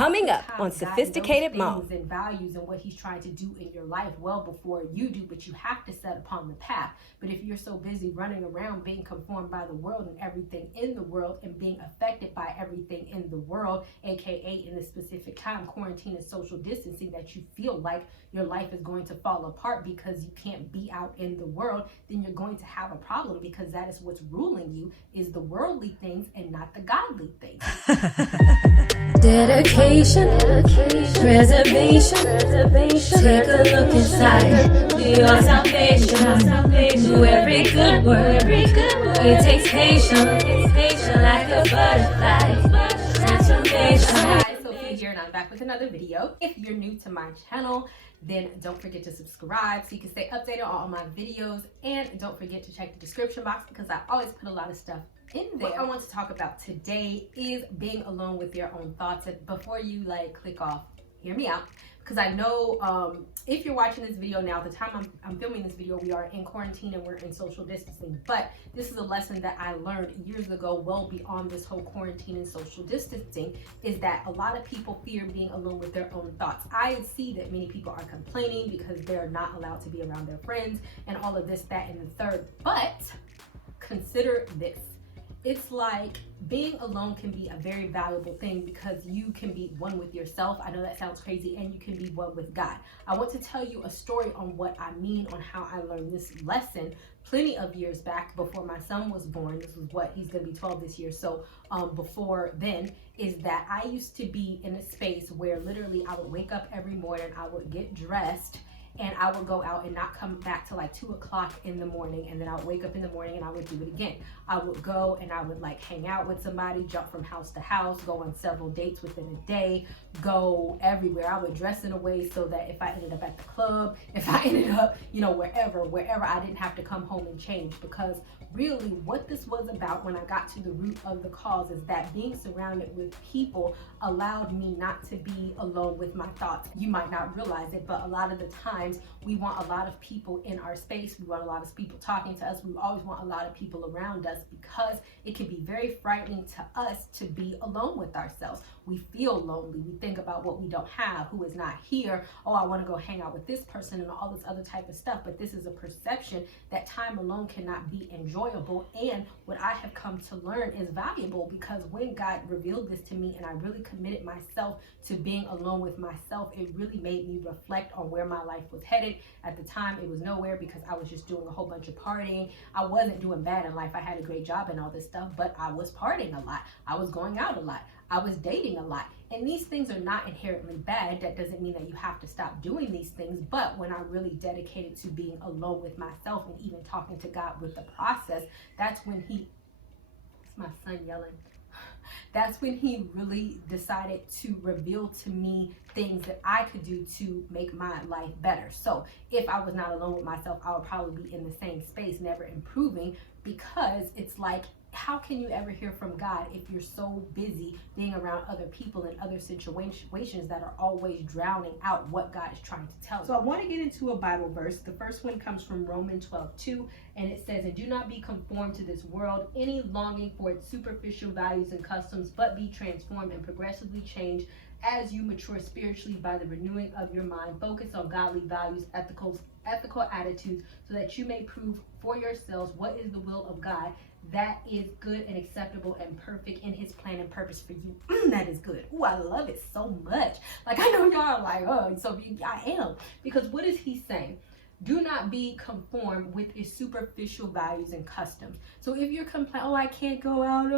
Coming up on Sophisticated Mom. And values and what he's trying to do in your life well before you do, but you have to set upon the path. But if you're so busy running around being conformed by the world and everything in the world and being affected by everything in the world, aka in this specific time, quarantine and social distancing, that you feel like your life is going to fall apart because you can't be out in the world, then you're going to have a problem, because that is what's ruling you, is the worldly things and not the godly things. Dedication, preservation, take a look inside, your salvation, do every good work, it takes patience, like a butterfly, transformation. Hi, Sophie here, and I'm back with another video. If you're new to my channel, then don't forget to subscribe so you can stay updated on all my videos, and don't forget to check the description box because I always put a lot of stuff in there. What I want to talk about today is being alone with your own thoughts. And before you click off, hear me out, because I know if you're watching this video now, the time I'm filming this video, we are in quarantine and we're in social distancing. But this is a lesson that I learned years ago, well beyond this whole quarantine and social distancing, is that a lot of people fear being alone with their own thoughts. I see that many people are complaining because they're not allowed to be around their friends and all of this, that, and the third. But consider this. It's like being alone can be a very valuable thing because you can be one with yourself. I know that sounds crazy, and you can be one with God. I want to tell you a story on what I mean, on how I learned this lesson plenty of years back before my son was born. This was he's gonna be 12 this year. So before then, is that I used to be in a space where literally I would wake up every morning, I would get dressed, and I would go out and not come back till 2 o'clock in the morning. And then I would wake up in the morning and I would do it again. I would go and I would hang out with somebody, jump from house to house, go on several dates within a day, go everywhere. I would dress in a way so that if I ended up at the club, if I ended up, wherever, I didn't have to come home and change. Because really what this was about, when I got to the root of the cause, is that being surrounded with people allowed me not to be alone with my thoughts. You might not realize it, but a lot of the times we want a lot of people in our space. We want a lot of people talking to us. We always want a lot of people around us because it can be very frightening to us to be alone with ourselves. We feel lonely. We think about what we don't have, who is not here. Oh, I want to go hang out with this person and all this other type of stuff. But this is a perception that time alone cannot be enjoyable. And what I have come to learn is valuable, because when God revealed this to me and I really committed myself to being alone with myself, it really made me reflect on where my life was headed. At the time, it was nowhere, because I was just doing a whole bunch of partying. I wasn't doing bad in life. I had a great job and all this stuff, but I was partying a lot. I was going out a lot. I was dating a lot. And these things are not inherently bad. That doesn't mean that you have to stop doing these things. But when I really dedicated to being alone with myself and even talking to God with the process, that's when it's my son yelling. That's when he really decided to reveal to me things that I could do to make my life better. So if I was not alone with myself, I would probably be in the same space, never improving, because it's like, how can you ever hear from God if you're so busy being around other people and other situations that are always drowning out what God is trying to tell you? So I want to get into a Bible verse. The first one comes from Romans 12:2, and it says, "And do not be conformed to this world, any longing for its superficial values and customs, but be transformed and progressively changed as you mature spiritually by the renewing of your mind. Focus on godly values, ethical attitudes, so that you may prove for yourselves what is the will of God, that is good and acceptable and perfect in his plan and purpose for you." That is good. Oh, I love it so much. I know y'all are like, oh, so I am. Because what is he saying? Do not be conformed with its superficial values and customs. So if you're complaining, oh, I can't go out.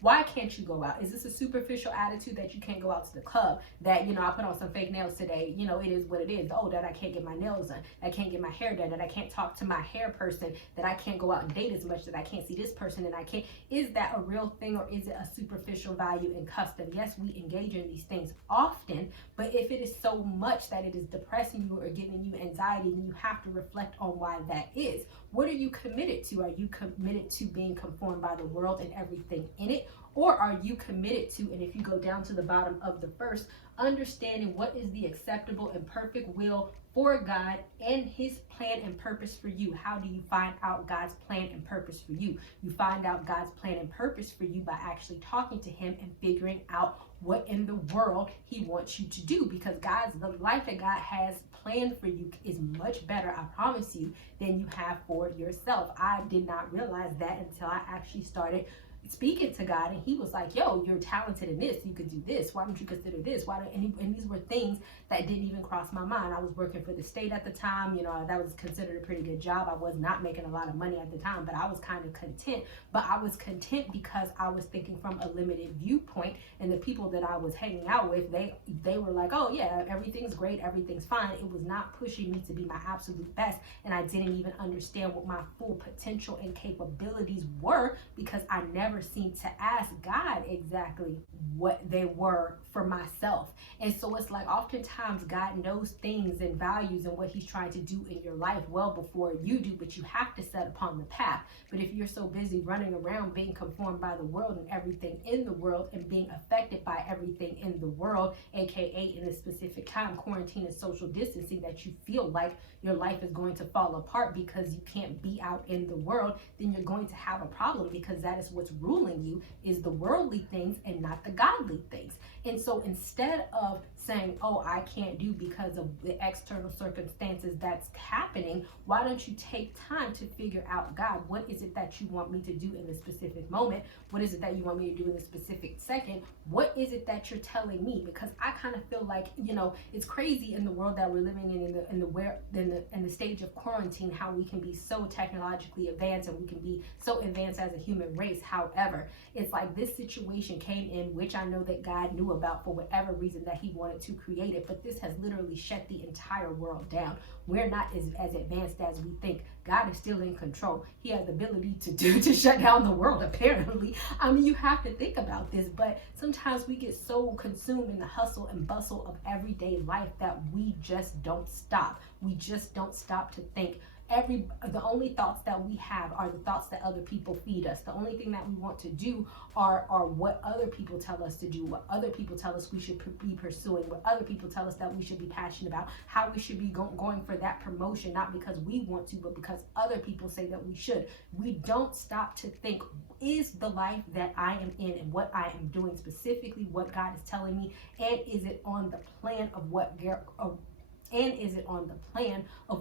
Why can't you go out? Is this a superficial attitude that you can't go out to the club? That, I put on some fake nails today. It is what it is. Oh, that I can't get my nails done. I can't get my hair done. That I can't talk to my hair person. That I can't go out and date as much. That I can't see this person and I can't. Is that a real thing, or is it a superficial value and custom? Yes, we engage in these things often, but if it is so much that it is depressing you or giving you anxiety, then you have to reflect on why that is. What are you committed to? Are you committed to being conformed by the world and everything in it? Or are you committed to, and if you go down to the bottom of the verse, understanding what is the acceptable and perfect will for God and his plan and purpose for you? How do you find out God's plan and purpose for you? You find out God's plan and purpose for you by actually talking to him and figuring out what in the world he wants you to do, because the life that God has planned for you is much better, I promise you, than you have for yourself. I did not realize that until I actually started speaking to God, and he was like, yo, you're talented in this, you could do this, why don't you consider this, and these were things that didn't even cross my mind. I was working for the state at the time, that was considered a pretty good job. I was not making a lot of money at the time, but I was kind of content. But I was content because I was thinking from a limited viewpoint, and the people that I was hanging out with, they were like, oh yeah, everything's great, everything's fine. It was not pushing me to be my absolute best, and I didn't even understand what my full potential and capabilities were, because I never seemed to ask God exactly what they were for myself. And so it's like oftentimes God knows things and values and what he's trying to do in your life well before you do, but you have to set upon the path. But if you're so busy running around being conformed by the world and everything in the world, and being affected by everything in the world, aka in a specific time, quarantine and social distancing, that you feel like your life is going to fall apart because you can't be out in the world, then you're going to have a problem, because that is what's ruling you, is the worldly things and not the godly things. And so instead of saying, oh, I can't do because of the external circumstances that's happening, why don't you take time to figure out, God, what is it that you want me to do in this specific moment? What is it that you want me to do in this specific second? What is it that you're telling me? Because I kind of feel like, it's crazy in the world that we're living in the stage of quarantine, how we can be so technologically advanced and we can be so advanced as a human race. However, it's like this situation came in, which I know that God knew about for whatever reason that he wanted to create it, but this has literally shut the entire world down. We're not as advanced as we think. God is still in control. He has the ability to shut down the world, apparently. I mean, you have to think about this, but sometimes we get so consumed in the hustle and bustle of everyday life that we just don't stop. We just don't stop to think. The only thoughts that we have are the thoughts that other people feed us. The only thing that we want to do are what other people tell us to do, what other people tell us we should be pursuing, what other people tell us that we should be passionate about, how we should be going for that promotion, not because we want to, but because other people say that we should. We don't stop to think, is the life that I am in and what I am doing specifically what God is telling me, and is it on the plan of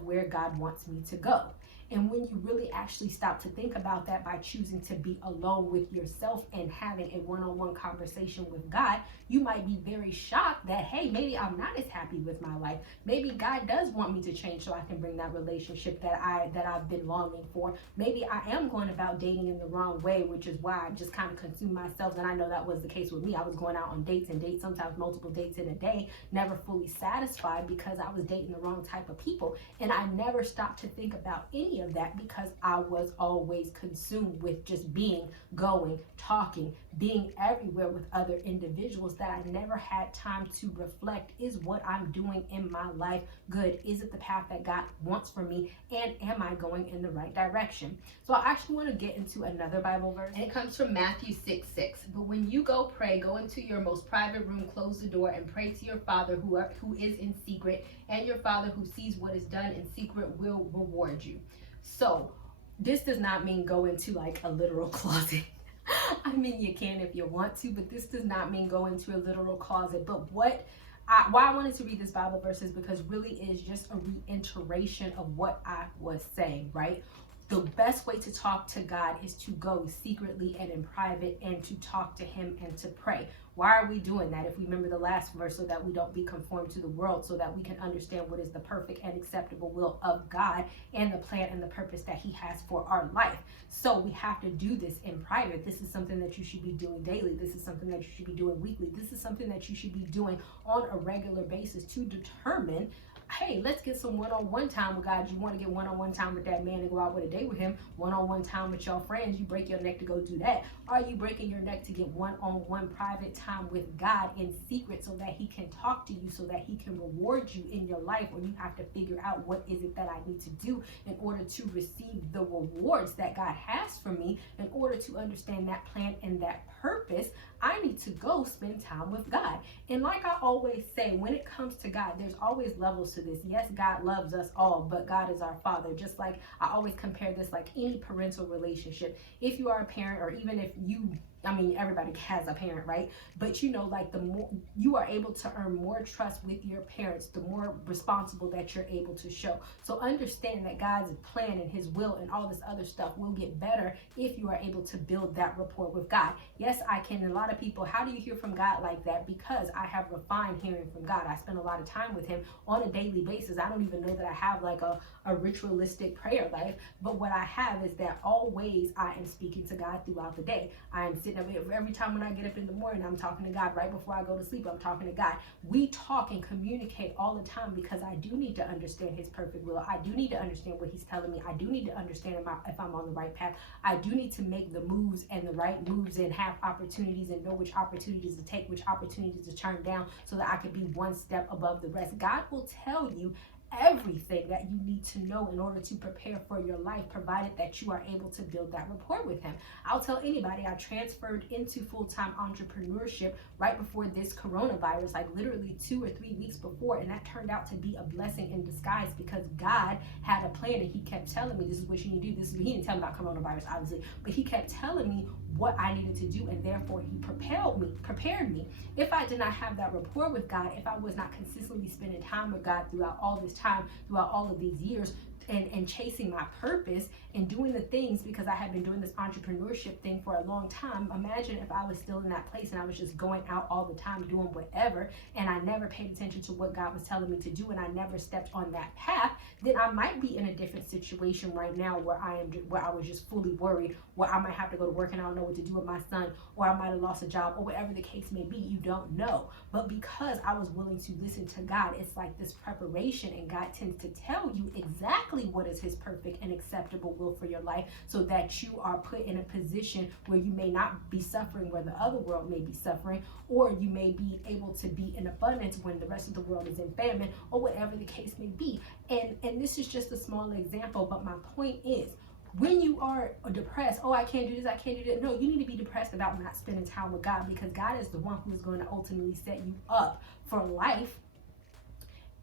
where God wants me to go? And when you really actually stop to think about that by choosing to be alone with yourself and having a one-on-one conversation with God, you might be very shocked that, hey, maybe I'm not as happy with my life. Maybe God does want me to change so I can bring that relationship that I've been longing for. Maybe I am going about dating in the wrong way, which is why I just kind of consume myself. And I know that was the case with me. I was going out on dates, sometimes multiple dates in a day, never fully satisfied because I was dating the wrong type of people. And I never stopped to think about any of that because I was always consumed with just being, going, talking, being everywhere with other individuals, that I never had time to reflect, is what I'm doing in my life good? Is it the path that God wants for me? And am I going in the right direction? So I actually want to get into another Bible verse, and it comes from Matthew 6:6. But when you go pray, go into your most private room, close the door, and pray to your Father who is in secret, and your Father who sees what is done in secret will reward you. So this does not mean go into like a literal closet. I mean, you can if you want to, but this does not mean go into a literal closet. But why I wanted to read this Bible verse is because really is just a reiteration of what I was saying, right? The best way to talk to God is to go secretly and in private and to talk to him and to pray. Why are we doing that? If we remember the last verse, so that we don't be conformed to the world, so that we can understand what is the perfect and acceptable will of God and the plan and the purpose that he has for our life. So we have to do this in private. This is something that you should be doing daily. This is something that you should be doing weekly. This is something that you should be doing on a regular basis to determine hey, let's get some one-on-one time with God. You want to get one-on-one time with that man and go out with a date with him, one-on-one time with your friends, you break your neck to go do that. Are you breaking your neck to get one-on-one private time with God in secret so that he can talk to you, so that he can reward you in your life, or you have to figure out what is it that I need to do in order to receive the rewards that God has for me? In order to understand that plan and that purpose, I need to go spend time with God. And like I always say, when it comes to God, there's always levels to this. Yes, God loves us all, but God is our Father. Just like I always compare this like any parental relationship. If you are a parent, or even if you, everybody has a parent, right? But like the more you are able to earn more trust with your parents, the more responsible that you're able to show. So understand that God's plan and his will and all this other stuff will get better if you are able to build that rapport with God. Yes, I can. A lot of people, how do you hear from God like that? Because I have refined hearing from God. I spend a lot of time with him on a daily basis. I don't even know that I have like a ritualistic prayer life, but what I have is that always I am speaking to God throughout the day. I am sitting up every time when I get up in the morning, I'm talking to God. Right before I go to sleep, I'm talking to God. We talk and communicate all the time because I do need to understand his perfect will. I do need to understand what he's telling me. I do need to understand if I'm on the right path. I do need to make the moves and the right moves and have opportunities and know which opportunities to take, which opportunities to turn down, so that I could be one step above the rest. God will tell you everything that you need to know in order to prepare for your life, provided that you are able to build that rapport with him. I'll tell anybody, I transferred into full-time entrepreneurship right before this coronavirus, like literally 2 or 3 weeks before, and that turned out to be a blessing in disguise because God had a plan and he kept telling me, this is what you need to do. He didn't tell me about coronavirus, obviously, but he kept telling me what I needed to do, and therefore he prepared me. If I did not have that rapport with God, if I was not consistently spending time with God throughout all this time, throughout all of these years, and chasing my purpose and doing the things, because I had been doing this entrepreneurship thing for a long time. Imagine if I was still in that place and I was just going out all the time doing whatever, and I never paid attention to what God was telling me to do, and I never stepped on that path. Then I might be in a different situation right now where I was just fully worried, where I might have to go to work and I don't know what to do with my son, or I might have lost a job, or whatever the case may be. You don't know. But because I was willing to listen to God, it's like this preparation, and God tends to tell you exactly what is his perfect and acceptable will for your life, so that you are put in a position where you may not be suffering where the other world may be suffering, or you may be able to be in abundance when the rest of the world is in famine, or whatever the case may be. And this is just a small example, but my point is, when you are depressed, oh, I can't do this, I can't do that. No, you need to be depressed about not spending time with God, because God is the one who is going to ultimately set you up for life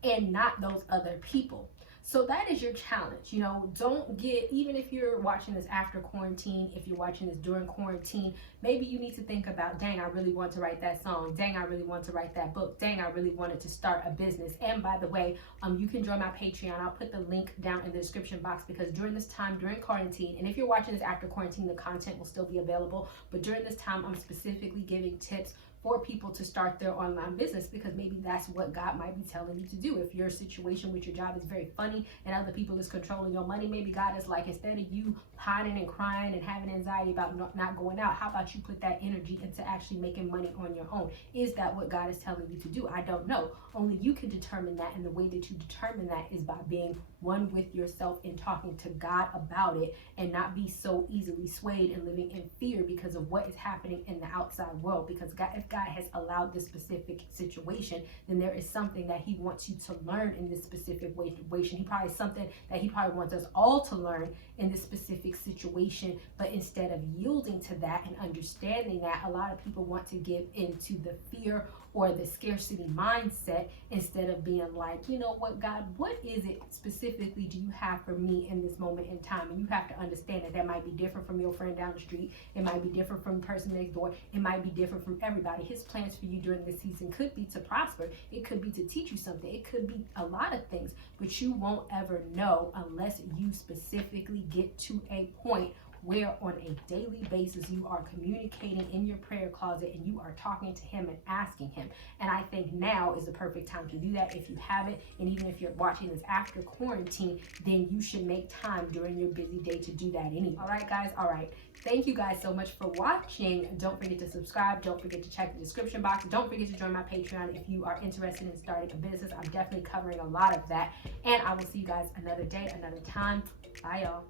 and not those other people. So that is your challenge. Don't get, even if you're watching this after quarantine, if you're watching this during quarantine, maybe you need to think about, dang, I really want to write that song. Dang, I really want to write that book. Dang, I really wanted to start a business. And by the way, you can join my Patreon. I'll put the link down in the description box, because during this time, during quarantine, and if you're watching this after quarantine, the content will still be available. But during this time, I'm specifically giving tips for people to start their online business, because maybe that's what God might be telling you to do. If your situation with your job is very funny and other people is controlling your money, maybe God is like, instead of you pining and crying and having anxiety about not going out, how about you put that energy into actually making money on your own? Is that what God is telling you to do? I don't know. Only you can determine that, and the way that you determine that is by being one with yourself and talking to God about it, and not be so easily swayed and living in fear because of what is happening in the outside world. Because if God has allowed this specific situation, then there is something that he wants you to learn in this specific situation. He probably something that he probably wants us all to learn in this specific situation. But instead of yielding to that and understanding that, a lot of people want to give into the fear or the scarcity mindset, instead of being like, you know what, God, what is it specifically do you have for me in this moment in time? And you have to understand that might be different from your friend down the street. It might be different from the person next door. It might be different from everybody. His plans for you during this season could be to prosper. It could be to teach you something. It could be a lot of things, but you won't ever know unless you specifically get to a point where on a daily basis you are communicating in your prayer closet and you are talking to him and asking him. And I think now is the perfect time to do that. If you haven't, and even if you're watching this after quarantine, then you should make time during your busy day to do that anyway. All right, guys. All right. Thank you guys so much for watching. Don't forget to subscribe. Don't forget to check the description box. Don't forget to join my Patreon if you are interested in starting a business. I'm definitely covering a lot of that. And I will see you guys another day, another time. Bye, y'all.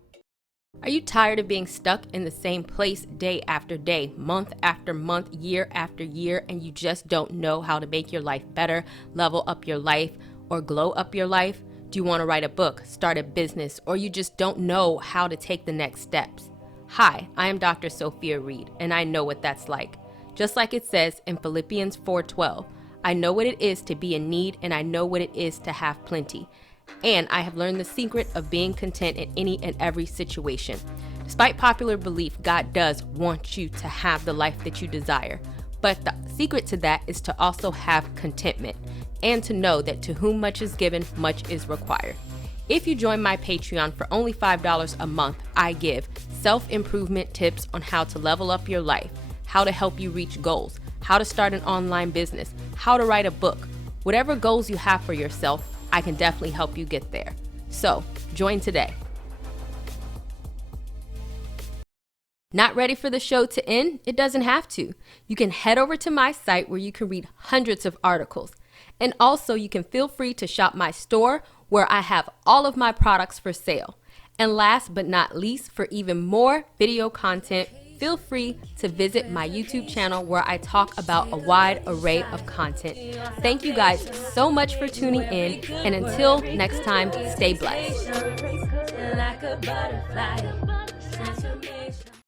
Are you tired of being stuck in the same place day after day, month after month, year after year, and you just don't know how to make your life better, level up your life, or glow up your life? Do you want to write a book, start a business, or you just don't know how to take the next steps? Hi, I am Dr. Sophia Reed, and I know what that's like. Just like it says in Philippians 4:12, I know what it is to be in need, and I know what it is to have plenty. And I have learned the secret of being content in any and every situation. Despite popular belief, God does want you to have the life that you desire. But the secret to that is to also have contentment and to know that to whom much is given, much is required. If you join my Patreon for only $5 a month, I give self-improvement tips on how to level up your life, how to help you reach goals, how to start an online business, how to write a book. Whatever goals you have for yourself, I can definitely help you get there. So, join today. Not ready for the show to end? It doesn't have to. You can head over to my site where you can read hundreds of articles. And also you can feel free to shop my store where I have all of my products for sale. And last but not least, for even more video content, feel free to visit my YouTube channel where I talk about a wide array of content. Thank you guys so much for tuning in, and until next time, stay blessed. Like a butterfly.